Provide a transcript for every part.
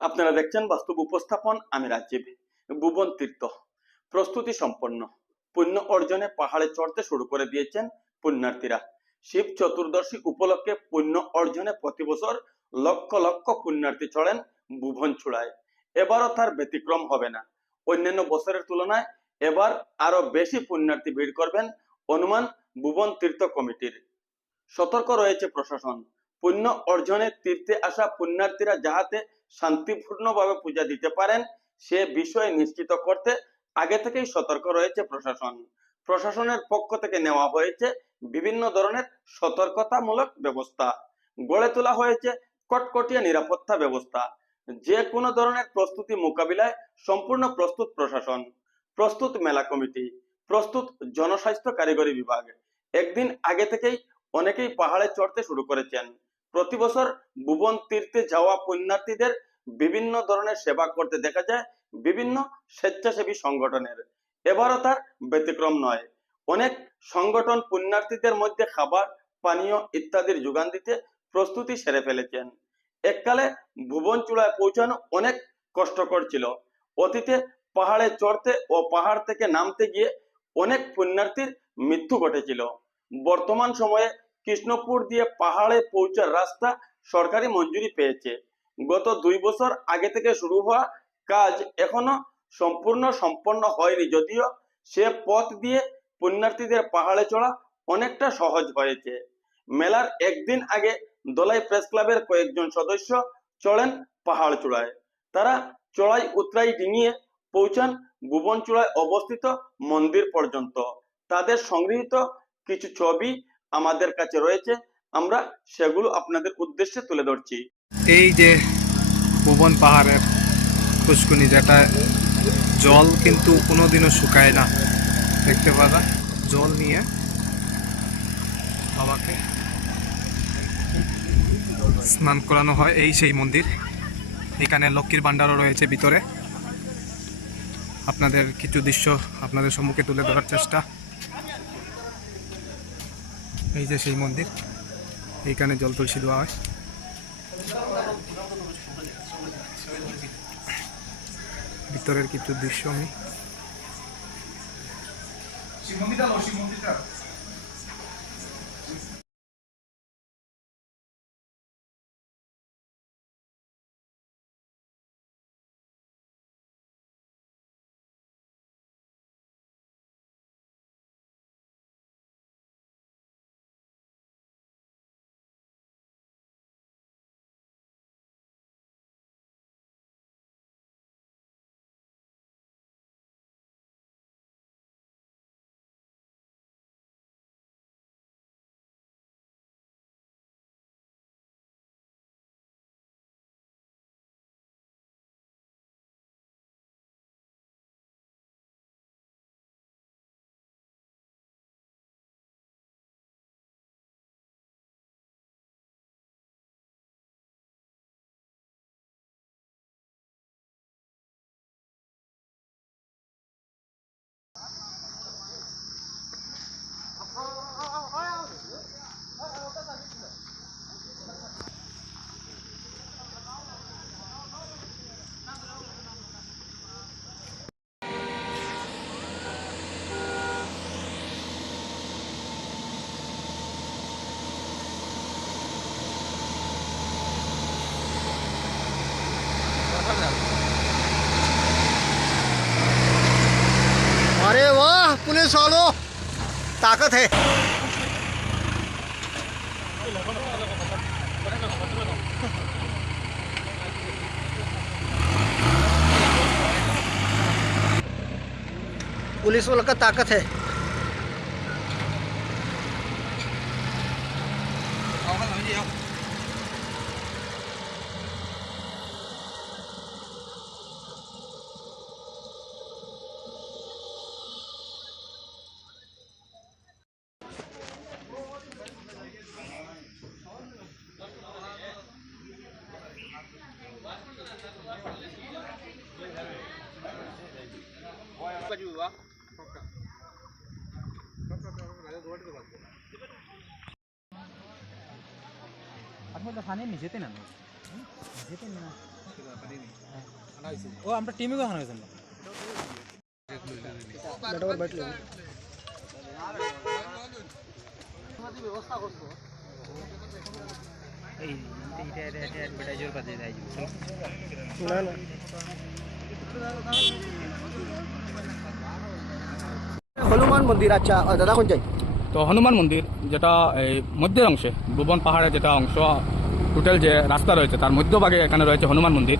আপনারা দেখছেন বাস্তব উপস্থাপন, আমি রাজীব, ভুবন তীর্থ। প্রস্তুতি সম্পন্ন। পুণ্য অর্জনে পাহাড়ে চড়তে শুরু করে দিয়েছেন পুণ্যার্থীরা। শিব চতুর্দশী উপলক্ষে পুণ্য অর্জনে প্রতি বছর লক্ষ লক্ষ পুণ্যার্থী চড়েন ভুবন চূড়ায়। এবারও তার ব্যতিক্রম হবে না। অন্যান্য বছরের তুলনায় এবার আরও বেশি পুণ্যার্থী ভিড় করবেন অনুমান ভুবন তীর্থ কমিটির। সতর্ক রয়েছে প্রশাসন। পুণ্য অর্জনে তীর্থে আসা পুণ্যার্থীরা যাহাতে শান্তিপূর্ণভাবে পূজা দিতে পারেন, সে বিষয়ে নিশ্চিত করতে আগে থেকেই সতর্ক রয়েছে প্রশাসন। প্রশাসনের পক্ষ থেকে নেওয়া হয়েছে বিভিন্ন ধরনের সতর্কতামূলক ব্যবস্থা। গড়ে তোলা হয়েছে কটকটিয়া নিরাপত্তা ব্যবস্থা। যে কোনো ধরনের প্রস্তুতি মোকাবিলায় সম্পূর্ণ প্রস্তুত প্রশাসন, প্রস্তুত মেলা কমিটি, প্রস্তুত জনস্বাস্থ্য কারিগরি বিভাগ। একদিন আগে থেকেই অনেকেই পাহাড়ে চড়তে শুরু করেছেন। প্রতি বছর ভুবন তীর্থে যাওয়া পুণ্যার্থীদের বিভিন্ন ধরনের সেবা করতে দেখা যায়, বিভিন্ন স্বেচ্ছাসেবী সংগঠনের। এবারও তার ব্যতিক্রম নয়। অনেক সংগঠন পুণ্যার্থীদের মধ্যে খাবার, পানীয় ইত্যাদির যোগান দিতে প্রস্তুতি সেরে ফেলেছেন। এককালে ভুবন চূড়ায় পৌঁছানো অনেক কষ্টকর ছিল। অতীতে পাহাড়ে চড়তে ও পাহাড় থেকে নামতে গিয়ে অনেক পুণ্যার্থীর মৃত্যু ঘটেছিল। বর্তমান সময়ে কৃষ্ণপুর দিয়ে পাহাড়ে পৌঁছার রাস্তা সরকারি মঞ্জুরি পেয়েছে। গত দুই বছর আগে থেকে শুরু হওয়া কাজ এখনও সম্পূর্ণ সম্পন্ন হয়নি, যদিও সে পথ দিয়ে পুণ্যার্থীদের পাহাড়ে চড়া অনেকটা সহজ হয়েছে। মেলার একদিন আগে দলাই প্রেস ক্লাবের কয়েকজন সদস্য চড়েন পাহাড় চূড়ায়। তারা চড়াই উতরাই ডিঙিয়ে পৌঁছান ভুবন চূড়ায় অবস্থিত মন্দির পর্যন্ত। তাদের সংগৃহীত কিছু ছবি আমাদের কাছে রয়েছে। আমরা সেগুলো আপনাদের উদ্দেশ্যে তুলে ধরছি। এই যে ভুবন পাহাড়ের খুশকুনি, যেটা জল কিন্তু কোনোদিনও শুকায় না। দেখতে পারা, জল নিয়ে বাবাকে স্নান করানো হয় এই সেই মন্দির। এখানে লক্ষ্মীর ভাণ্ডারও রয়েছে ভিতরে। আপনাদের কিছু দৃশ্য আপনাদের সম্মুখে তুলে ধরার চেষ্টা। এই যে সেই মন্দির এইখানে জল তুলসী দেওয়া হয়। ভিতরের কিছু দৃশ্য আমি अरे वाह पुलिस वालों। ताकत है। पुलिस वालों का ताकत है। তো ফানে যেতে না যেতে না ও আমরা টিমে কখন হয়েছেন হনুমান মন্দির আচ্ছা দাদা কোন চাই তো হনুমান মন্দির যেটা এই মধ্যের অংশে ভুবন পাহাড়ের যেটা অংশ টোটাল যে রাস্তা রয়েছে তার মধ্যভাগে এখানে রয়েছে হনুমান মন্দির।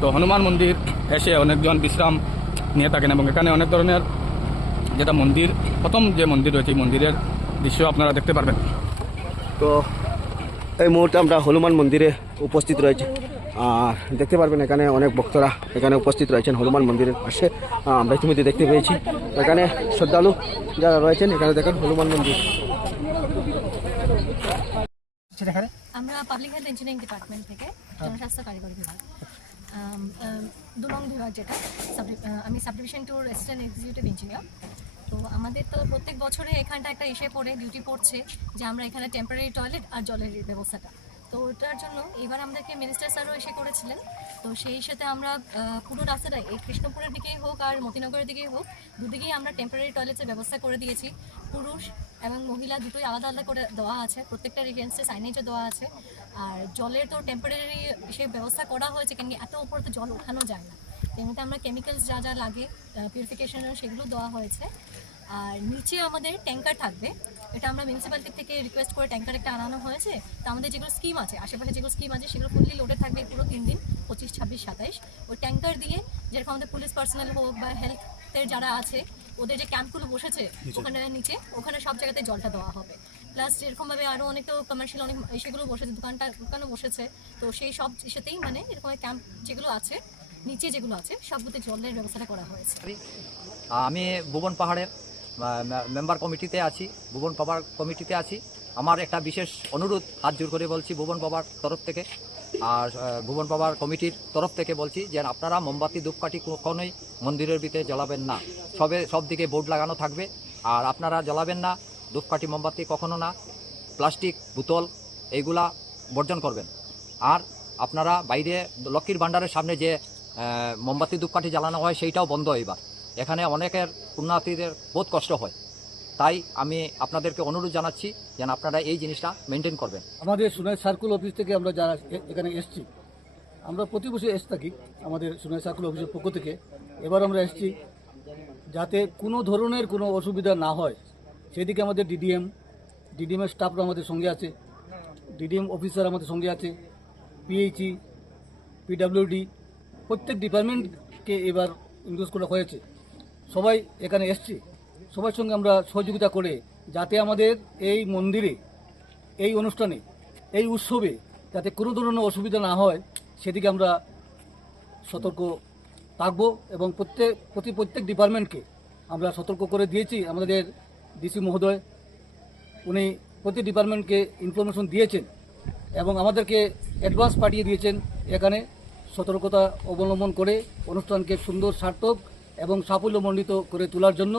তো হনুমান মন্দির এসে অনেকজন বিশ্রাম নিয়ে থাকেন এবং এখানে অনেক ধরনের যেটা মন্দির প্রথম যে মন্দির রয়েছে এই মন্দিরের দৃশ্য আপনারা দেখতে পারবেন। তো এই মুহূর্তে আমরা হনুমান মন্দিরে উপস্থিত রয়েছে। আর দেখতে পারবেন এখানে অনেক ভক্তরা এখানে উপস্থিত রয়েছেন হনুমান মন্দিরের পাশে। আমরা ইতিমধ্যে দেখতে পেয়েছি। এখানে শ্রদ্ধালু যারা রয়েছেন এখানে দেখেন হনুমান মন্দির। আমরা পাবলিক হেলথ ইঞ্জিনিয়ারিং ডিপার্টমেন্ট থেকে জনস্বাস্থ্য কারিগরি বিভাগ আম, আম, দু নং বিভাগ যেটা আমি সাব ডিভিশন টুর অ্যাসিস্ট্যান্ট এক্সিকিউটিভ ইঞ্জিনিয়ার তো আমাদের তো প্রত্যেক বছরে এখানটা একটা এসে পড়ে ডিউটি পড়ছে যে আমরা এখানে টেম্পোরারি টয়লেট আর জলের ব্যবস্থাটা। তো ওটার জন্য এবার আমাদেরকে মিনিস্টার স্যারও এসে করেছিলেন। তো সেই সাথে আমরা পুরো রাস্তাটাই, এই কৃষ্ণপুরের দিকেই হোক আর মতিনগরের দিকেই হোক, দুদিকেই আমরা টেম্পোরারি টয়লেটের ব্যবস্থা করে দিয়েছি। পুরুষ এবং মহিলা দুটোই আলাদা আলাদা করে দেওয়া আছে, প্রত্যেকটা রিগেন্সে সাইনেজও দেওয়া আছে। আর জলের তো টেম্পোরারি সে ব্যবস্থা করা হয়েছে, কেন এত উপরে তো জল ওঠানো যায় না। তেমনিতে আমরা কেমিক্যালস যা যা লাগে পিউরিফিকেশনের সেগুলো দেওয়া হয়েছে। আর নিচে আমাদের ট্যাঙ্কার থাকবে। এটা আমরা মিউনিসিপ্যালিটি থেকে রিকোয়েস্ট করে ট্যাঙ্কার একটা আনানো হয়েছে। তো আমাদের যেগুলো স্কিম আছে আশেপাশে যেগুলো স্কিম আছে সেগুলো ফুললি লোডে থাকবে পুরো তিন দিন পঁচিশ ছাব্বিশ সাতাইশ। ওই ট্যাঙ্কার দিয়ে যেরকম আমাদের পুলিশ পার্সোনাল হোক বা হেলথের যারা আছে ওদের যে ক্যাম্পগুলো বসেছে ওখানে নিচে ওখানে সব জায়গাতে জলটা দেওয়া হবে। প্লাস যেরকমভাবে আরও অনেক তো কমার্শিয়াল অনেক সেগুলো বসেছে দোকানটা দোকানও বসেছে। তো সেই সব সাথেই মানে এরকম ক্যাম্প যেগুলো আছে নিচে যেগুলো আছে সবগুলোতে জলের ব্যবস্থাটা করা হয়েছে। আমি ভুবন পাহাড়ের মেম্বার কমিটিতে আছি, ভুবন পাহাড় কমিটিতে আছি। আমার একটা বিশেষ অনুরোধ, হাত জোর করে বলছি ভুবন বাবার তরফ থেকে। আর ভুবন বাবার কমিটির তরফ থেকে বলছি যে আপনারা মোমবাতি ধূপকাঠি কখনোই মন্দিরের ভিতরে জ্বালাবেন না। সবে, সব দিকে বোর্ড লাগানো থাকবে। আর আপনারা জ্বালাবেন না, ধূপকাঠি, মোমবাতি কখনো না। প্লাস্টিক, বোতল, এইগুলা বর্জন করবেন। আর আপনারা বাইরে লক্ষ্মীর ভাণ্ডারের সামনে যে মোমবাতি ধূপকাঠি জ্বালানো হয়, সেইটাও বন্ধ এবার। এখানে অনেকের পুণ্যার্থীদের বহুত কষ্ট হয়। তাই আমি আপনাদেরকে অনুরোধ জানাচ্ছি যেন আপনারা এই জিনিসটা মেনটেন করবেন। আমাদের সোনাই সার্কুল অফিস থেকে আমরা যারা এখানে এসছি, আমরা প্রতি বছর এসে থাকি আমাদের সোনাই সার্কুল অফিসের পক্ষ থেকে। এবার আমরা এসছি যাতে কোনো ধরনের কোনো অসুবিধা না হয়। সেদিকে আমাদের ডিডিএম ডিডিএমের স্টাফরা আমাদের সঙ্গে আছে, ডিডিএম অফিসার আমাদের সঙ্গে আছে পিএইচই পিডাব্লিউডি প্রত্যেক ডিপার্টমেন্টকে এবার ইনক্লুজ করা হয়েছে। সবাই এখানে এসছে। সবার সঙ্গে আমরা সহযোগিতা করে যাতে আমাদের এই মন্দিরে, এই অনুষ্ঠানে, এই উৎসবে যাতে কোনো ধরনের অসুবিধা না হয়, সেদিকে আমরা সতর্ক থাকব এবং প্রত্যেক, প্রতি প্রত্যেক ডিপার্টমেন্টকে আমরা সতর্ক করে দিয়েছি। আমাদের ডিসি মহোদয়, উনি প্রতি ডিপার্টমেন্টকে ইনফরমেশন দিয়েছেন এবং আমাদেরকে অ্যাডভান্স পাঠিয়ে দিয়েছেন। এখানে সতর্কতা অবলম্বন করে অনুষ্ঠানকে সুন্দর, সার্থক এবং সাফল্যমণ্ডিত করে তোলার জন্য